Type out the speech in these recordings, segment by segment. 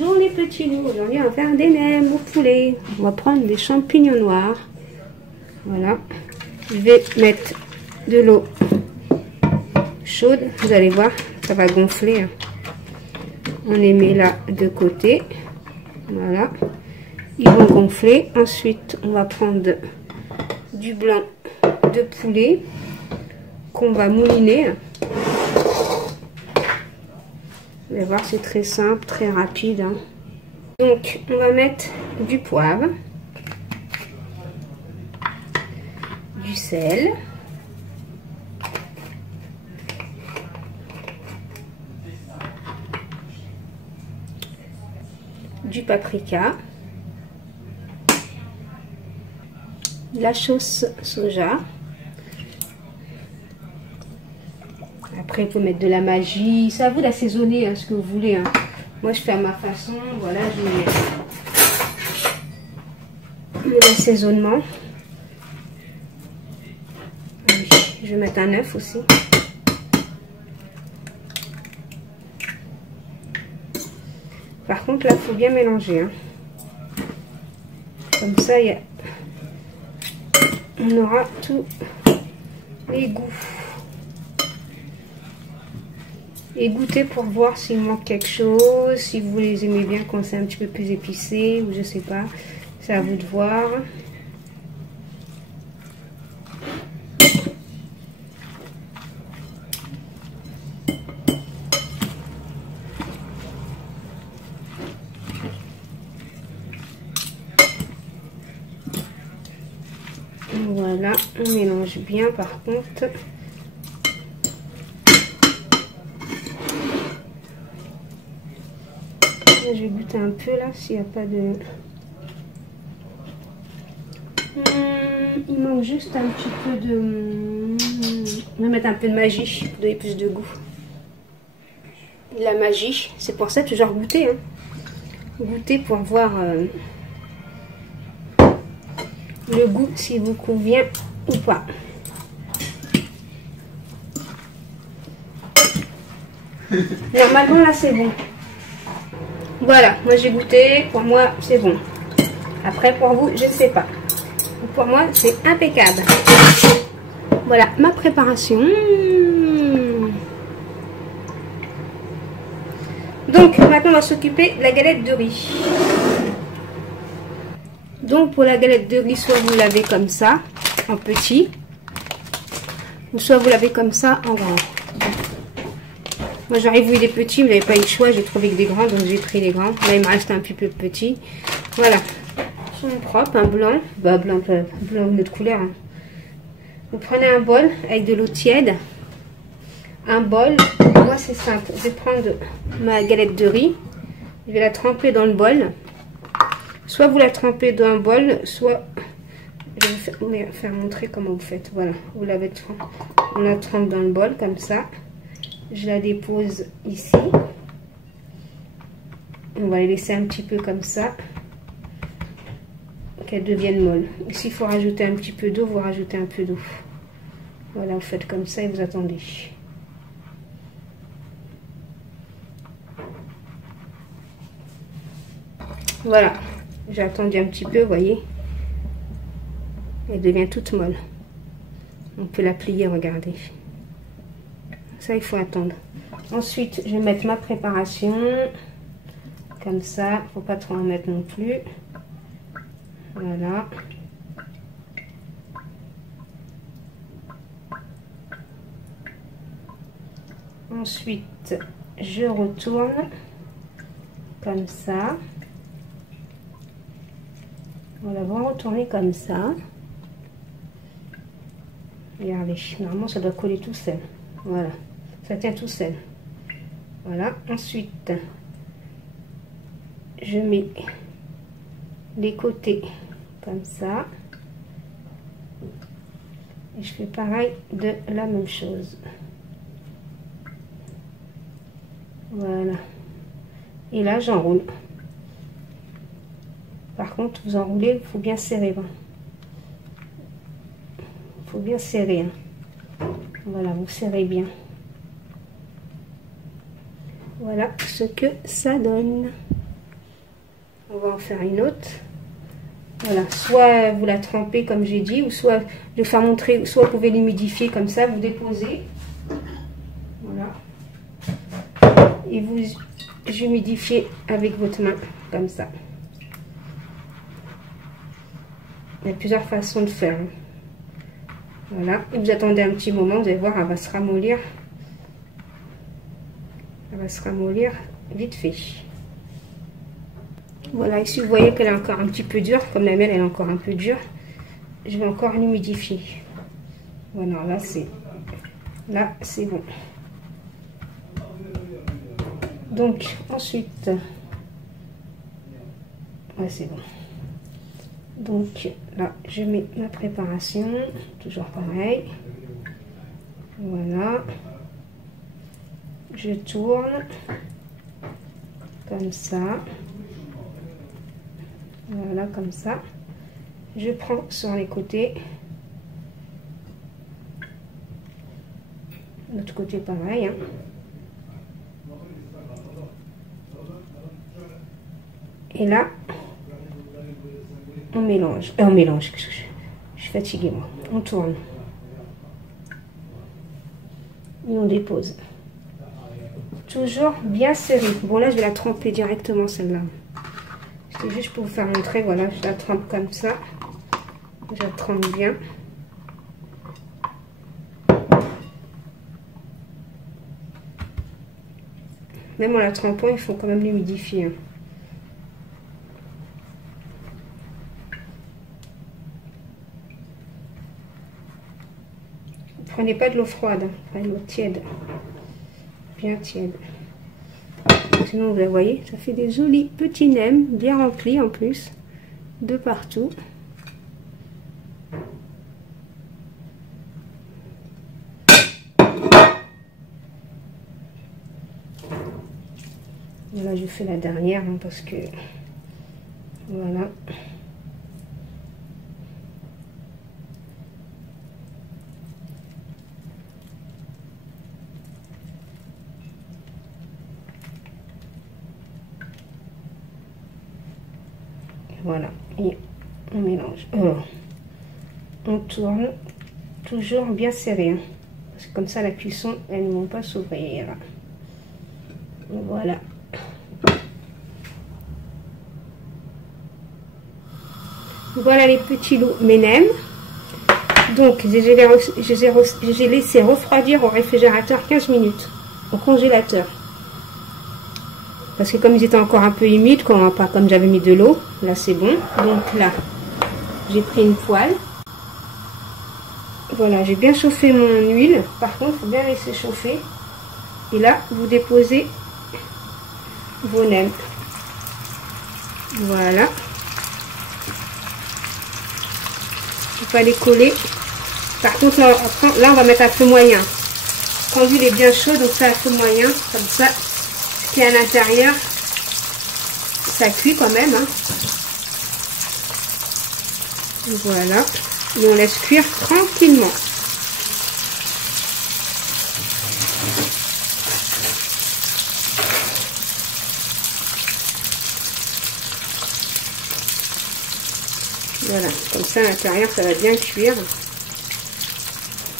Bonjour les petits loups, aujourd'hui on va faire des nems au poulet. On va prendre des champignons noirs. Voilà. Je vais mettre de l'eau chaude, vous allez voir, ça va gonfler. On les met là de côté. Voilà. Ils vont gonfler. Ensuite, on va prendre du blanc de poulet qu'on va mouliner. Vous allez voir, c'est très simple, très rapide. Donc, on va mettre du poivre, du sel, du paprika, de la sauce soja. Après, il faut mettre de la magie. C'est à vous d'assaisonner ce que vous voulez. Moi, je fais à ma façon. Voilà, j'ai mon assaisonnement. Je vais mettre un œuf aussi. Par contre, là, il faut bien mélanger. Comme ça, on aura tous les goûts. Et goûtez pour voir s'il manque quelque chose, si vous les aimez bien quand c'est un petit peu plus épicé, ou je sais pas, c'est à vous de voir. Voilà, on mélange bien par contre. Je vais goûter un peu là, s'il n'y a pas de... il manque juste un petit peu de... On va mettre un peu de magie pour donner plus de goût. La magie, c'est pour ça toujours goûter. Goûter pour voir le goût, s'il vous convient ou pas. Normalement là c'est bon. Voilà, moi j'ai goûté, pour moi c'est bon. Après pour vous, je ne sais pas. Pour moi c'est impeccable. Voilà ma préparation. Donc maintenant on va s'occuper de la galette de riz. Donc pour la galette de riz, soit vous l'avez comme ça, en petit, ou soit vous l'avez comme ça, en grand. Moi j'aurais voulu des petits, mais j'avais pas eu le choix, j'ai trouvé que des grands, donc j'ai pris les grands. Là il me reste un petit peu petit. Voilà. Ils sont propres, un blanc, blanc d'une autre couleur. Vous prenez un bol avec de l'eau tiède. Un bol, moi c'est simple. Je vais prendre ma galette de riz, je vais la tremper dans le bol. Soit vous la trempez dans un bol, soit je vais vous faire montrer comment vous faites. Voilà, vous l'avez trempé, on la trempe dans le bol comme ça. Je la dépose ici. On va les laisser un petit peu comme ça, qu'elles deviennent molles. Ici, il faut rajouter un petit peu d'eau, vous rajoutez un peu d'eau. Voilà, vous faites comme ça et vous attendez. Voilà, j'ai attendu un petit peu, vous voyez. Elle devient toute molle. On peut la plier, regardez. Ça, il faut attendre. Ensuite, je vais mettre ma préparation. Comme ça, faut pas trop en mettre non plus. Voilà. Ensuite, je retourne. Comme ça. Voilà, vous retournez comme ça. Regardez, normalement, ça doit coller tout seul. Voilà. Ça tient tout seul. Voilà. Ensuite, je mets les côtés comme ça. Et je fais pareil de la même chose. Voilà. Et là, j'enroule. Par contre, vous enroulez, il faut bien serrer. Il faut bien serrer. Voilà, vous serrez bien. Voilà ce que ça donne. On va en faire une autre. Voilà, soit vous la trempez comme j'ai dit, ou soit je vais faire montrer, soit vous pouvez l'humidifier comme ça, vous déposez. Voilà. Et vous humidifiez avec votre main, comme ça. Il y a plusieurs façons de faire. Voilà, et vous attendez un petit moment, vous allez voir, elle va se ramollir. Elle va se ramollir vite fait. Voilà, ici vous voyez qu'elle est encore un petit peu dure, comme la mienne elle est encore un peu dure. Je vais encore l'humidifier. Voilà, là c'est bon. Donc ensuite, ouais, c'est bon. Donc là, je mets ma préparation, toujours pareil. Voilà. Je tourne comme ça. Voilà, comme ça. Je prends sur les côtés. L'autre côté, pareil. Hein. Et là, on mélange. On mélange. Je suis fatiguée, moi. On tourne. Et on dépose. Toujours bien serré. Bon, là, je vais la tremper directement, celle-là. C'est juste pour vous faire montrer. Voilà, je la trempe comme ça. Je la trempe bien. Même en la trempant, il faut quand même l'humidifier. Hein. Prenez pas de l'eau froide, hein. Prenez de l'eau tiède. Bien tiède. Sinon, vous voyez, ça fait des jolis petits nems, bien remplis en plus, de partout. Et là, je fais la dernière, hein, parce que, voilà. Voilà, et on mélange. On tourne, toujours bien serré, hein, parce que comme ça la cuisson, elles ne vont pas s'ouvrir. Voilà. Voilà les petits loups M&M. Donc, je les ai laissés refroidir au réfrigérateur 15 minutes, au congélateur. Parce que comme ils étaient encore un peu humides, pas comme j'avais mis de l'eau, là c'est bon. Donc là, j'ai pris une poêle. Voilà, j'ai bien chauffé mon huile. Par contre, il faut bien laisser chauffer. Et là, vous déposez vos nems. Voilà. Il faut pas les coller. Par contre, là, on va mettre à feu moyen. Quand l'huile est bien chaude, on fait à feu moyen. Comme ça. Qui est à l'intérieur, ça cuit quand même. Hein. Voilà. Et on laisse cuire tranquillement. Voilà. Comme ça, à l'intérieur, ça va bien cuire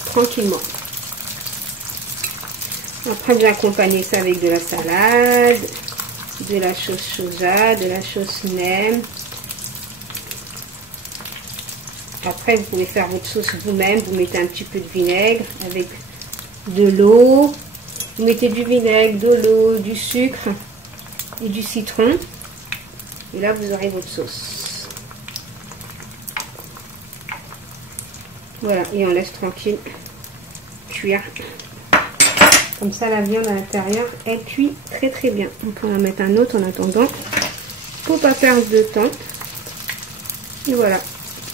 tranquillement. Après, vous accompagnez ça avec de la salade, de la sauce soja, de la sauce nem. Après, vous pouvez faire votre sauce vous-même. Vous mettez un petit peu de vinaigre avec de l'eau. Vous mettez du vinaigre, de l'eau, du sucre et du citron. Et là, vous aurez votre sauce. Voilà, et on laisse tranquille cuire. Comme ça, la viande à l'intérieur, elle cuit très très bien. Donc, on va mettre un autre en attendant. Faut pas perdre de temps. Et voilà,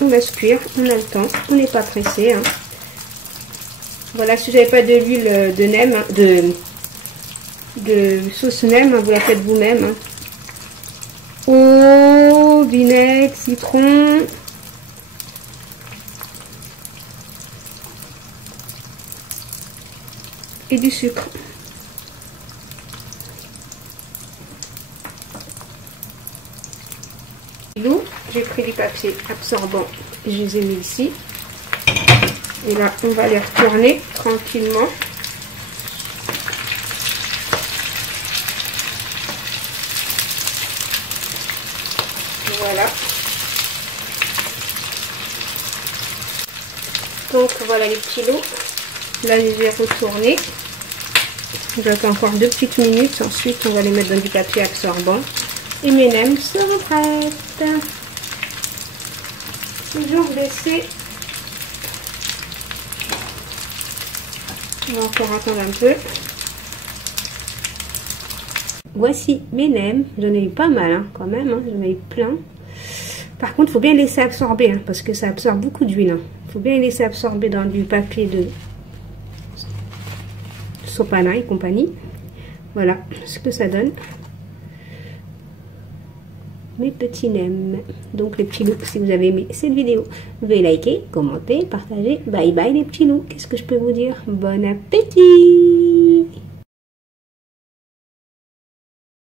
on laisse cuire, on a le temps, on n'est pas pressé. Hein. Voilà, si vous n'avez pas de l'huile de nem, hein, de sauce nem, hein, vous la faites vous-même. Hein. Eau, vinaigre, citron. Et du sucre. loup. J'ai pris du papier absorbant, je les ai mis ici. Et là, on va les retourner tranquillement. Voilà. Donc voilà les petits lots. Là, je les ai retournés. J'attends encore 2 petites minutes. Ensuite, on va les mettre dans du papier absorbant. Et mes nems seront prêtes. Toujours baissé. On va encore attendre un peu. Voici mes nems. J'en ai eu pas mal hein, quand même. Hein. J'en ai eu plein. Par contre, il faut bien laisser absorber. Hein, parce que ça absorbe beaucoup d'huile. Hein. Faut bien laisser absorber dans du papier de Sopana et compagnie. Voilà ce que ça donne. Mes petits nems. Donc les petits loups, si vous avez aimé cette vidéo, vous pouvez liker, commenter, partager. Bye bye les petits loups. Qu'est-ce que je peux vous dire? Bon appétit!